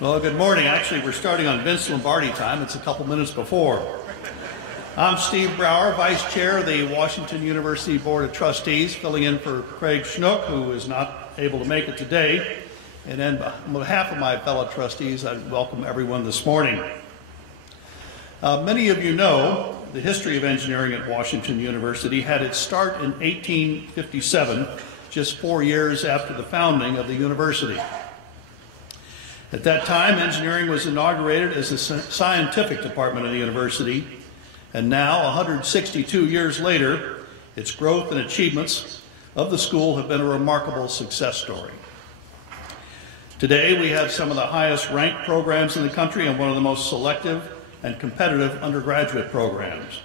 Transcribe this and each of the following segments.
Well, good morning. Actually, we're starting on Vince Lombardi time. It's a couple minutes before. I'm Steve Brower, Vice Chair of the Washington University Board of Trustees, filling in for Craig Schnook, who is not able to make it today. And then on behalf of my fellow trustees, I welcome everyone this morning. Many of you know the history of engineering at Washington University had its start in 1857, just 4 years after the founding of the university. At that time, engineering was inaugurated as a scientific department of the university, and now, 162 years later, its growth and achievements of the school have been a remarkable success story. Today, we have some of the highest ranked programs in the country and one of the most selective and competitive undergraduate programs.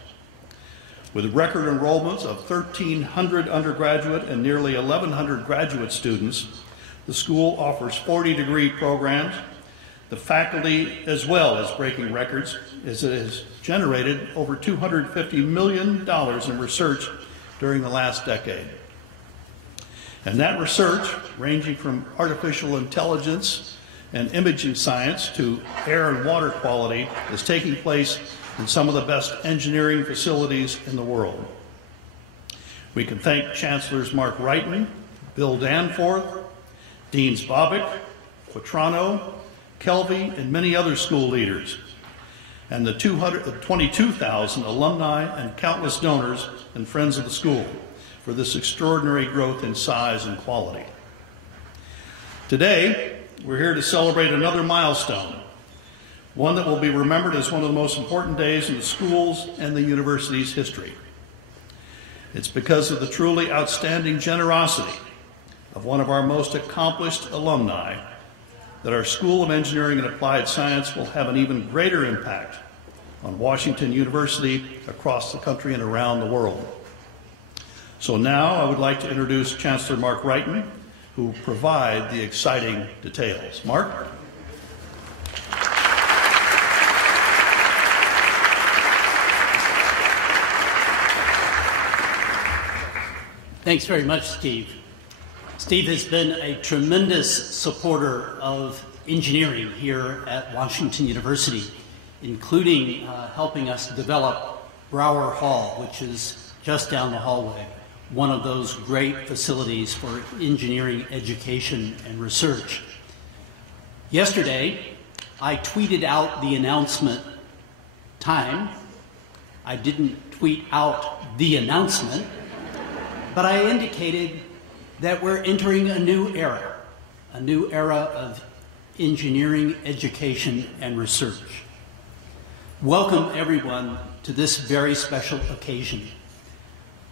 With record enrollments of 1,300 undergraduate and nearly 1,100 graduate students, the school offers 40-degree programs. The faculty, as well as breaking records, as it has generated over $250 million in research during the last decade. And that research, ranging from artificial intelligence and imaging science to air and water quality, is taking place in some of the best engineering facilities in the world. We can thank Chancellors Mark Wrighton, Bill Danforth, Deans Bobick, Quatrano, McKelvey, and many other school leaders, and the 22,000 alumni and countless donors and friends of the school for this extraordinary growth in size and quality. Today, we're here to celebrate another milestone, one that will be remembered as one of the most important days in the school's and the university's history. It's because of the truly outstanding generosity of one of our most accomplished alumni that our School of Engineering and Applied Science will have an even greater impact on Washington University across the country and around the world. So now I would like to introduce Chancellor Mark Wrighton, who will provide the exciting details. Mark? Thanks very much, Steve. Steve has been a tremendous supporter of engineering here at Washington University, including helping us develop Brower Hall, which is just down the hallway, one of those great facilities for engineering education and research. Yesterday, I tweeted out the announcement time. I didn't tweet out the announcement, but I indicated that we're entering a new era of engineering, education, and research. Welcome, everyone, to this very special occasion.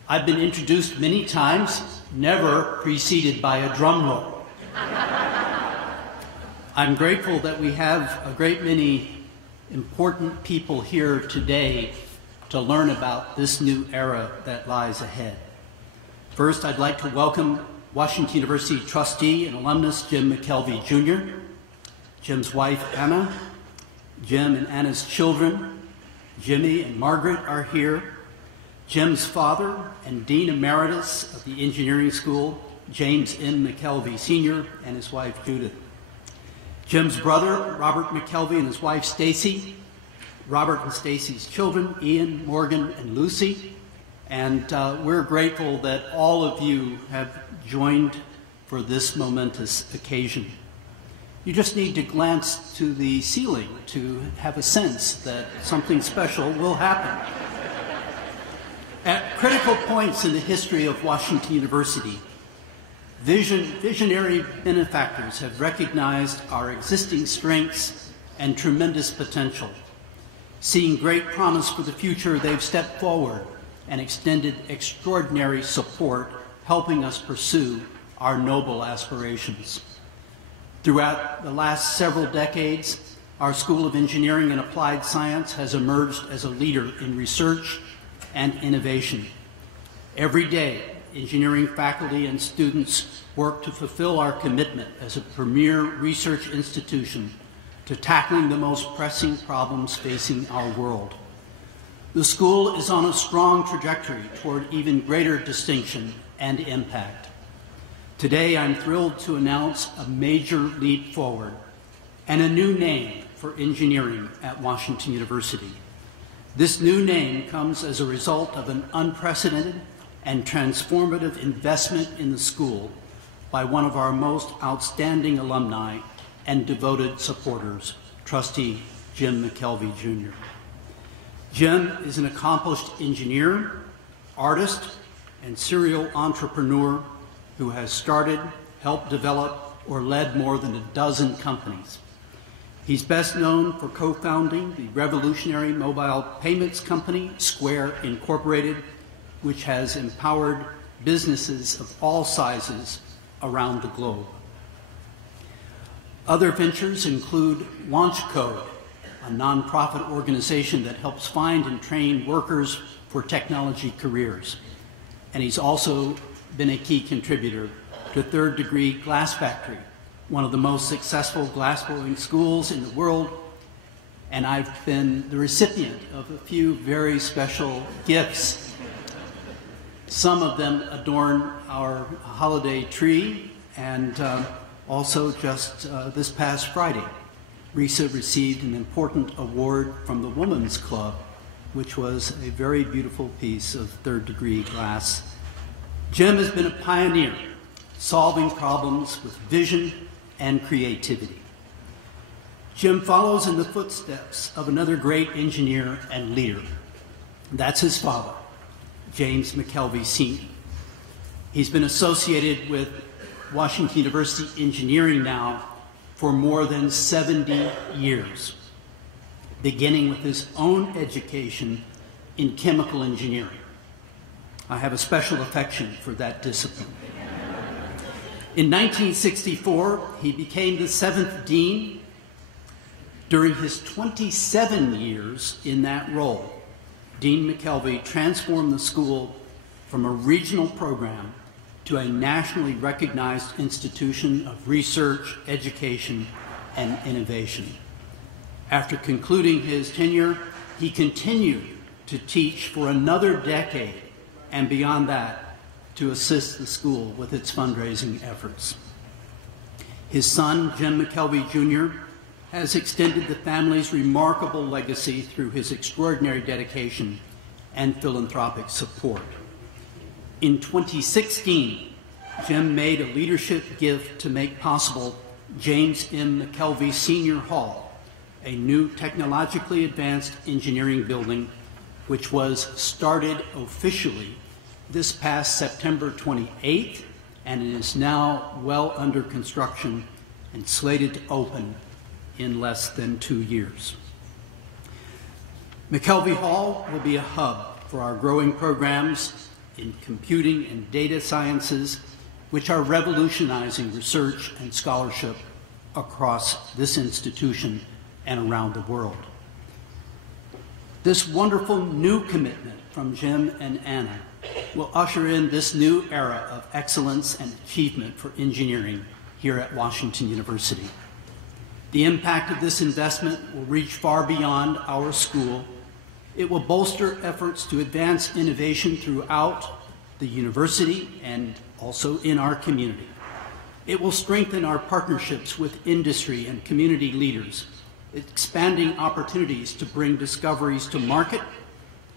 I've been introduced many times, never preceded by a drum roll. I'm grateful that we have a great many important people here today to learn about this new era that lies ahead. First, I'd like to welcome Washington University trustee and alumnus Jim McKelvey Jr., Jim's wife Anna, Jim and Anna's children, Jimmy and Margaret are here, Jim's father and Dean Emeritus of the Engineering School, James N. McKelvey Sr. and his wife Judith. Jim's brother, Robert McKelvey, and his wife Stacy, Robert and Stacy's children, Ian, Morgan, and Lucy. And we're grateful that all of you have joined for this momentous occasion. You just need to glance to the ceiling to have a sense that something special will happen. At critical points in the history of Washington University, visionary benefactors have recognized our existing strengths and tremendous potential. Seeing great promise for the future, they've stepped forward and extended extraordinary support, helping us pursue our noble aspirations. Throughout the last several decades, our School of Engineering and Applied Science has emerged as a leader in research and innovation. Every day, engineering faculty and students work to fulfill our commitment as a premier research institution to tackling the most pressing problems facing our world. The school is on a strong trajectory toward even greater distinction and impact. Today, I'm thrilled to announce a major leap forward and a new name for engineering at Washington University. This new name comes as a result of an unprecedented and transformative investment in the school by one of our most outstanding alumni and devoted supporters, Trustee Jim McKelvey, Jr. Jim is an accomplished engineer, artist, and serial entrepreneur who has started, helped develop, or led more than a dozen companies. He's best known for co-founding the revolutionary mobile payments company, Square Incorporated, which has empowered businesses of all sizes around the globe. Other ventures include Launch Code, a nonprofit organization that helps find and train workers for technology careers. And he's also been a key contributor to Third Degree Glass Factory, one of the most successful glassblowing schools in the world. And I've been the recipient of a few very special gifts. Some of them adorn our holiday tree, and also just this past Friday, Risa received an important award from the Women's Club, which was a very beautiful piece of third-degree glass. Jim has been a pioneer, solving problems with vision and creativity. Jim follows in the footsteps of another great engineer and leader. That's his father, James McKelvey, Sr. He's been associated with Washington University Engineering now for more than 70 years, beginning with his own education in chemical engineering. I have a special affection for that discipline. In 1964, he became the 7th dean. During his 27 years in that role, Dean McKelvey transformed the school from a regional program to a nationally recognized institution of research, education, and innovation. After concluding his tenure, he continued to teach for another decade, and beyond that, to assist the school with its fundraising efforts. His son, Jim McKelvey, Jr., has extended the family's remarkable legacy through his extraordinary dedication and philanthropic support. In 2016, Jim made a leadership gift to make possible James M. McKelvey Senior Hall, a new technologically advanced engineering building, which was started officially this past September 28th, and it is now well under construction and slated to open in less than 2 years. McKelvey Hall will be a hub for our growing programs in computing and data sciences, which are revolutionizing research and scholarship across this institution and around the world. This wonderful new commitment from Jim and Anna will usher in this new era of excellence and achievement for engineering here at Washington University. The impact of this investment will reach far beyond our school. It will bolster efforts to advance innovation throughout the university and also in our community. It will strengthen our partnerships with industry and community leaders, expanding opportunities to bring discoveries to market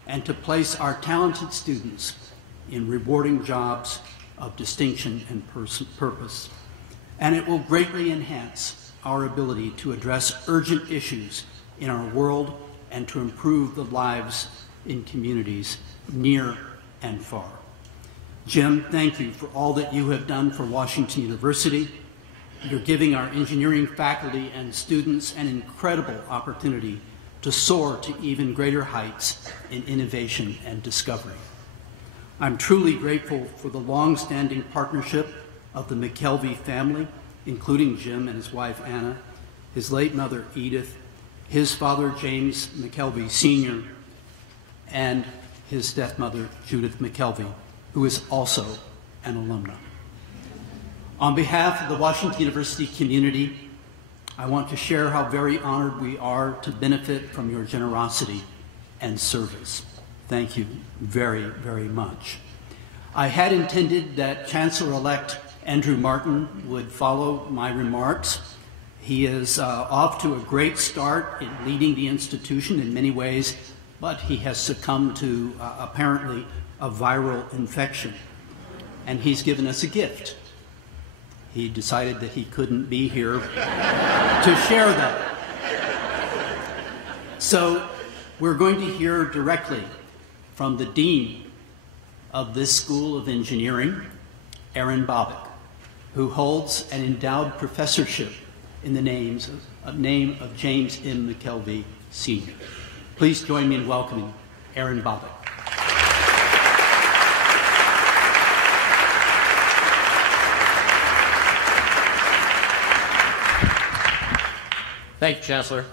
and to place our talented students in rewarding jobs of distinction and purpose. And it will greatly enhance our ability to address urgent issues in our world and to improve the lives in communities near and far. Jim, thank you for all that you have done for Washington University. You're giving our engineering faculty and students an incredible opportunity to soar to even greater heights in innovation and discovery. I'm truly grateful for the long-standing partnership of the McKelvey family, including Jim and his wife Anna, his late mother Edith, his father James McKelvey Sr., and his stepmother Judith McKelvey, who is also an alumna. On behalf of the Washington University community, I want to share how very honored we are to benefit from your generosity and service. Thank you very, very much. I had intended that Chancellor-elect Andrew Martin would follow my remarks. He is off to a great start in leading the institution in many ways, but he has succumbed to apparently a viral infection. And he's given us a gift. He decided that he couldn't be here to share that. So we're going to hear directly from the Dean of this School of Engineering, Aaron Bobick, who holds an endowed professorship in the name of James M. McKelvey, Sr. Please join me in welcoming Aaron Bobick. Thank you, Chancellor.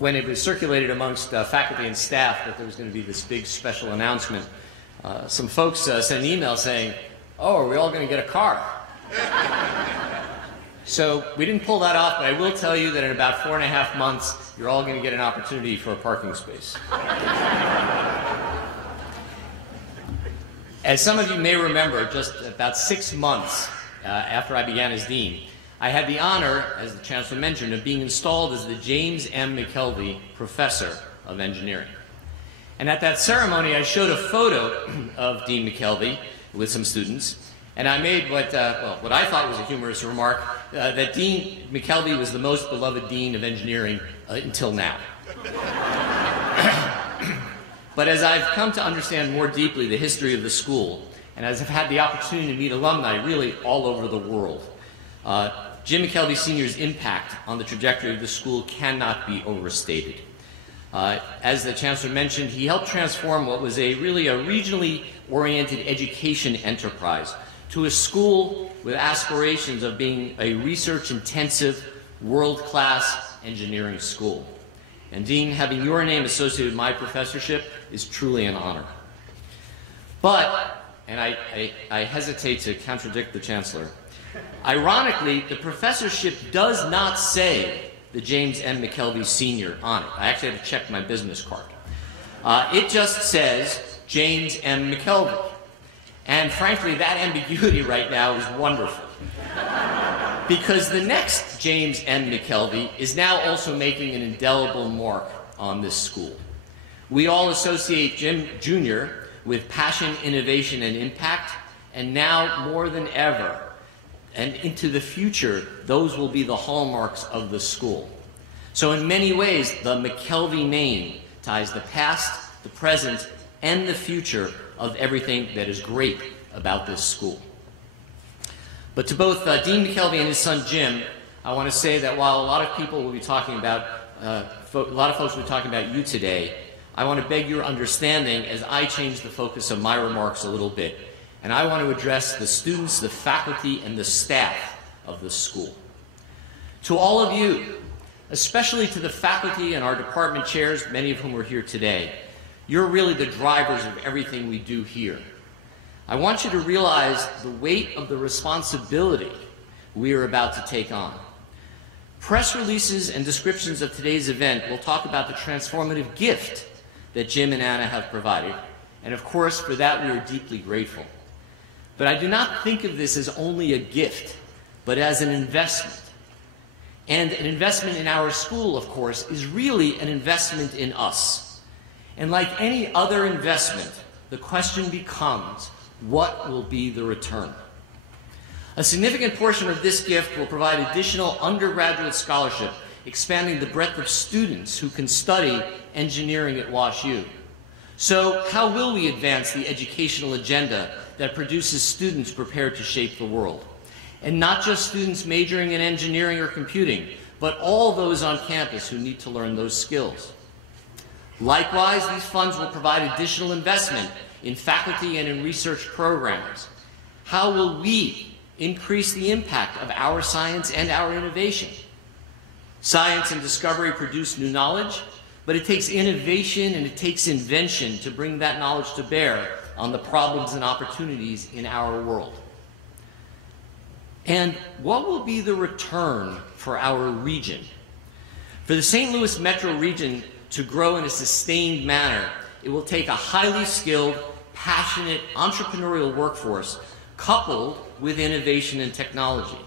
When it was circulated amongst faculty and staff that there was going to be this big special announcement, some folks sent an email saying, "Oh, are we all going to get a car?" So we didn't pull that off, but I will tell you that in about 4.5 months, you're all going to get an opportunity for a parking space. As some of you may remember, just about 6 months after I began as dean, I had the honor, as the Chancellor mentioned, of being installed as the James M. McKelvey Professor of Engineering. And at that ceremony, I showed a photo of Dean McKelvey with some students, and I made what I thought was a humorous remark, that Dean McKelvey was the most beloved dean of engineering until now. But as I've come to understand more deeply the history of the school, and as I've had the opportunity to meet alumni really all over the world, Jim McKelvey Sr.'s impact on the trajectory of the school cannot be overstated. As the Chancellor mentioned, he helped transform what was really a regionally oriented education enterprise to a school with aspirations of being a research-intensive, world-class engineering school. And Dean, having your name associated with my professorship is truly an honor. But, and I hesitate to contradict the Chancellor, ironically, the professorship does not say the James M. McKelvey Sr. on it. I actually had to check my business card. It just says James M. McKelvey. And frankly, that ambiguity right now is wonderful. Because the next James M. McKelvey is now also making an indelible mark on this school. We all associate Jim Jr. with passion, innovation, and impact, and now more than ever, and into the future, those will be the hallmarks of the school. So in many ways, the McKelvey name ties the past, the present, and the future of everything that is great about this school. But to both Dean McKelvey and his son Jim, I want to say that while a lot of people will be talking about, a lot of folks will be talking about you today, I want to beg your understanding as I change the focus of my remarks a little bit. And I want to address the students, the faculty, and the staff of the school. To all of you, especially to the faculty and our department chairs, many of whom are here today, you're really the drivers of everything we do here. I want you to realize the weight of the responsibility we are about to take on. Press releases and descriptions of today's event will talk about the transformative gift that Jim and Anna have provided, and of course, for that we are deeply grateful. But I do not think of this as only a gift, but as an investment. And an investment in our school, of course, is really an investment in us. And like any other investment, the question becomes, what will be the return? A significant portion of this gift will provide additional undergraduate scholarship, expanding the breadth of students who can study engineering at WashU. So how will we advance the educational agenda that produces students prepared to shape the world? And not just students majoring in engineering or computing, but all those on campus who need to learn those skills. Likewise, these funds will provide additional investment in faculty and in research programs. How will we increase the impact of our science and our innovation? Science and discovery produce new knowledge, but it takes innovation and it takes invention to bring that knowledge to bear on the problems and opportunities in our world. And what will be the return for our region? For the St. Louis metro region to grow in a sustained manner, it will take a highly skilled, passionate, entrepreneurial workforce coupled with innovation and technology.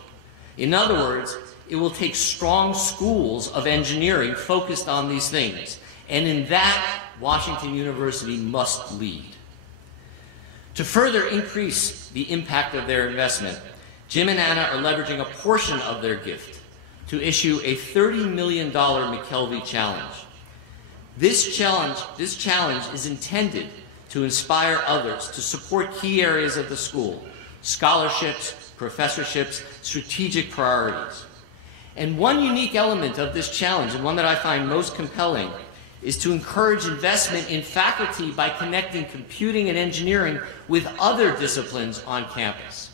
In other words, it will take strong schools of engineering focused on these things. And in that, Washington University must lead. To further increase the impact of their investment, Jim and Anna are leveraging a portion of their gift to issue a $30 million McKelvey Challenge. This challenge is intended to inspire others to support key areas of the school: scholarships, professorships, strategic priorities. And one unique element of this challenge, and one that I find most compelling, is to encourage investment in faculty by connecting computing and engineering with other disciplines on campus.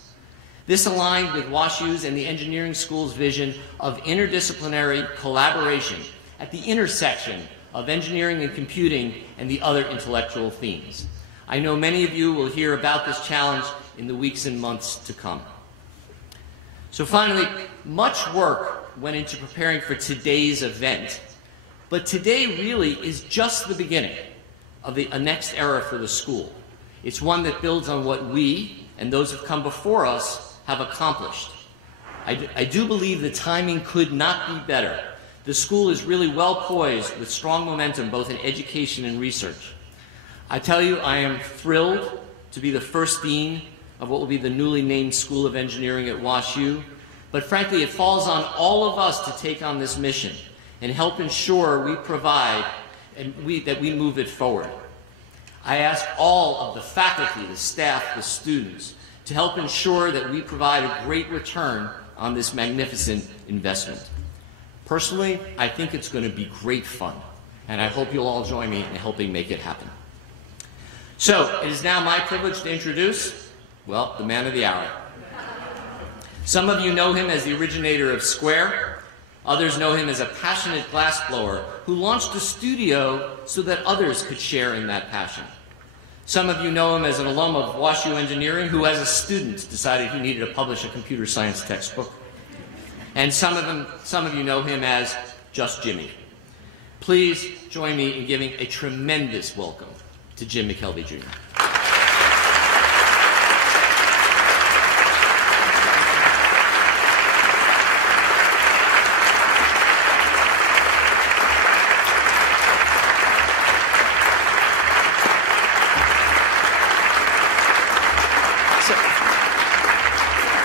This aligned with WashU's and the engineering school's vision of interdisciplinary collaboration at the intersection of engineering and computing and the other intellectual themes. I know many of you will hear about this challenge in the weeks and months to come. So finally, much work went into preparing for today's event, but today really is just the beginning of a next era for the school. It's one that builds on what we and those who've come before us have accomplished. I do believe the timing could not be better. The school is really well poised with strong momentum both in education and research. I tell you, I am thrilled to be the first dean of what will be the newly named School of Engineering at WashU, but frankly it falls on all of us to take on this mission and help ensure we provide and that we move it forward. I ask all of the faculty, the staff, the students to help ensure that we provide a great return on this magnificent investment. Personally, I think it's going to be great fun, and I hope you'll all join me in helping make it happen. So, it is now my privilege to introduce, well, the man of the hour. Some of you know him as the originator of Square. Others know him as a passionate glassblower who launched a studio so that others could share in that passion. Some of you know him as an alum of WashU Engineering who, as a student, decided he needed to publish a computer science textbook. And some of you know him as Just Jimmy. Please join me in giving a tremendous welcome to Jim McKelvey, Jr.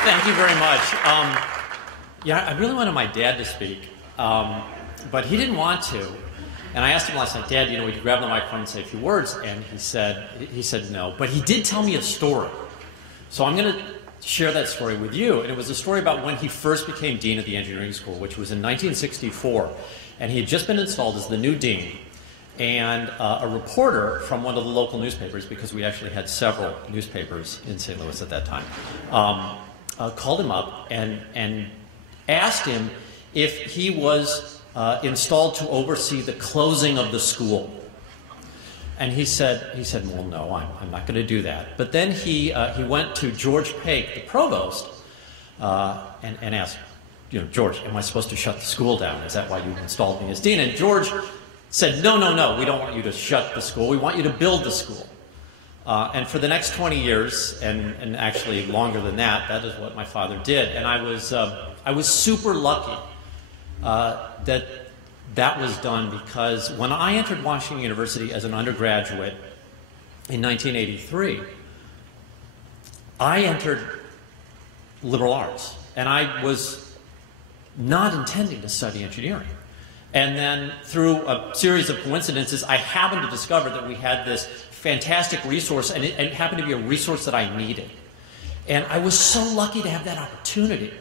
Thank you very much. Yeah, I really wanted my dad to speak, but he didn't want to. And I asked him last night, Dad, would you grab the microphone and say a few words? And he said no. But he did tell me a story. So I'm going to share that story with you. And it was a story about when he first became dean of the engineering school, which was in 1964. And he had just been installed as the new dean. And a reporter from one of the local newspapers, because we actually had several newspapers in St. Louis at that time, called him up and asked him if he was installed to oversee the closing of the school. And he said, well, no, I'm not going to do that. But then he went to George Pake, the provost, and asked, George, am I supposed to shut the school down? Is that why you installed me as dean? And George said, no, we don't want you to shut the school. We want you to build the school. And for the next 20 years, and actually longer than that, that is what my father did. And I was super lucky that was done, because when I entered Washington University as an undergraduate in 1983, I entered liberal arts, and I was not intending to study engineering. And then through a series of coincidences, I happened to discover that we had this fantastic resource, and it happened to be a resource that I needed. And I was so lucky to have that opportunity.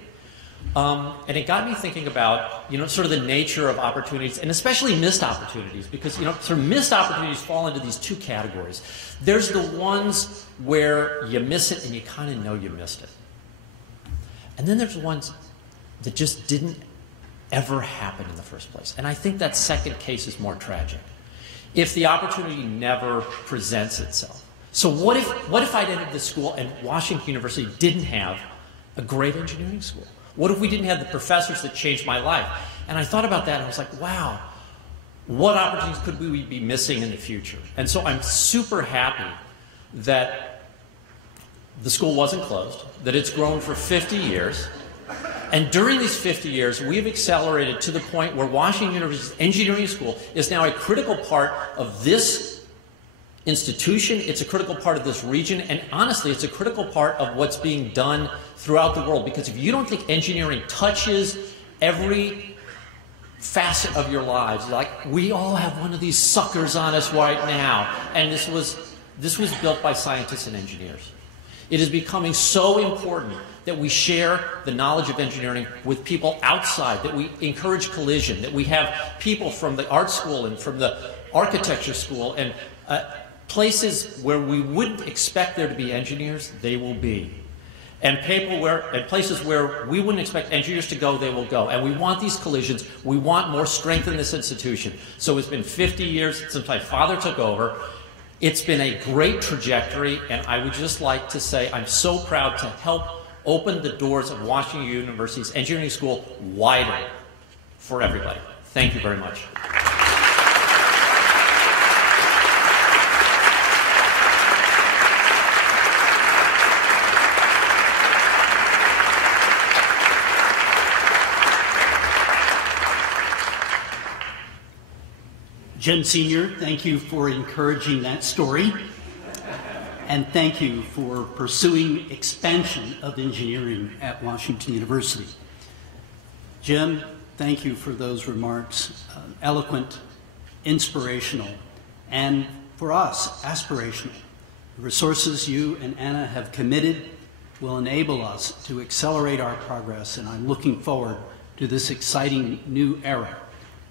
And it got me thinking about, sort of the nature of opportunities, and especially missed opportunities, because, sort of missed opportunities fall into these two categories. There's the ones where you miss it and you kind of know you missed it. And then there's the ones that just didn't ever happen in the first place. And I think that second case is more tragic. If the opportunity never presents itself. So what if I'd entered this school and Washington University didn't have a great engineering school? What if we didn't have the professors that changed my life? And I thought about that and I was like, wow, what opportunities could we be missing in the future? And so I'm super happy that the school wasn't closed, that it's grown for 50 years, And during these 50 years, we've accelerated to the point where Washington University's engineering school is now a critical part of this institution. It's a critical part of this region. And honestly, it's a critical part of what's being done throughout the world. Because if you don't think engineering touches every facet of your lives, like we all have one of these suckers on us right now. And this was built by scientists and engineers. It is becoming so important that we share the knowledge of engineering with people outside, that we encourage collision, that we have people from the art school and from the architecture school and places where we wouldn't expect there to be engineers, they will be. And places where we wouldn't expect engineers to go, they will go. And we want these collisions. We want more strength in this institution. So it's been 50 years since my father took over. It's been a great trajectory, and I would just like to say I'm so proud to help open the doors of Washington University's engineering school wider for everybody. Thank you very much. Jim Sr., thank you for encouraging that story. And thank you for pursuing expansion of engineering at Washington University. Jim, thank you for those remarks. Eloquent, inspirational, and for us, aspirational. The resources you and Anna have committed will enable us to accelerate our progress, and I'm looking forward to this exciting new era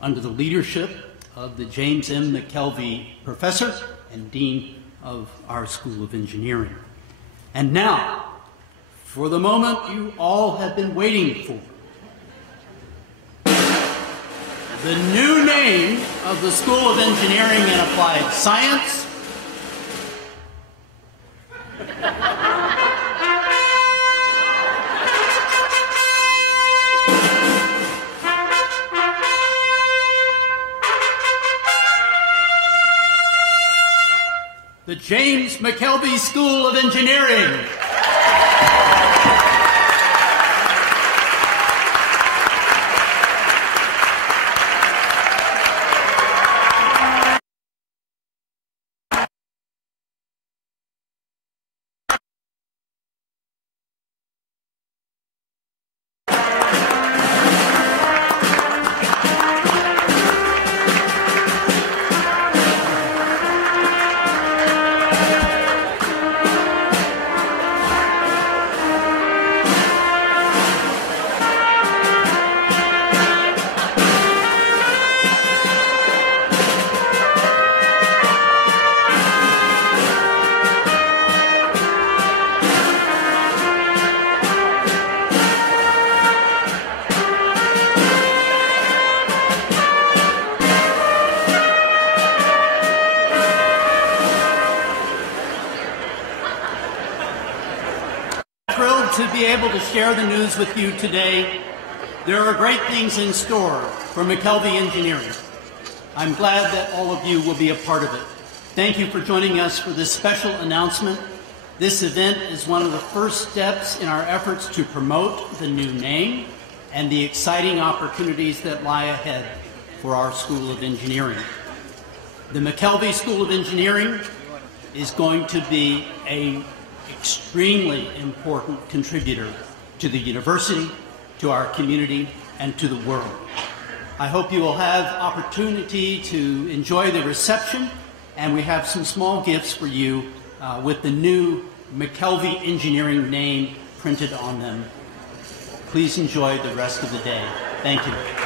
under the leadership of the James M. McKelvey Professor and Dean of our School of Engineering. And now, for the moment you all have been waiting for. The new name of the School of Engineering and Applied Science. The James McKelvey School of Engineering. To be able to share the news with you today. There are great things in store for McKelvey Engineering. I'm glad that all of you will be a part of it. Thank you for joining us for this special announcement. This event is one of the first steps in our efforts to promote the new name and the exciting opportunities that lie ahead for our School of Engineering. The McKelvey School of Engineering is going to be an extremely important contributor to the university, to our community, and to the world. I hope you will have opportunity to enjoy the reception, and we have some small gifts for you with the new McKelvey Engineering name printed on them. Please enjoy the rest of the day. Thank you.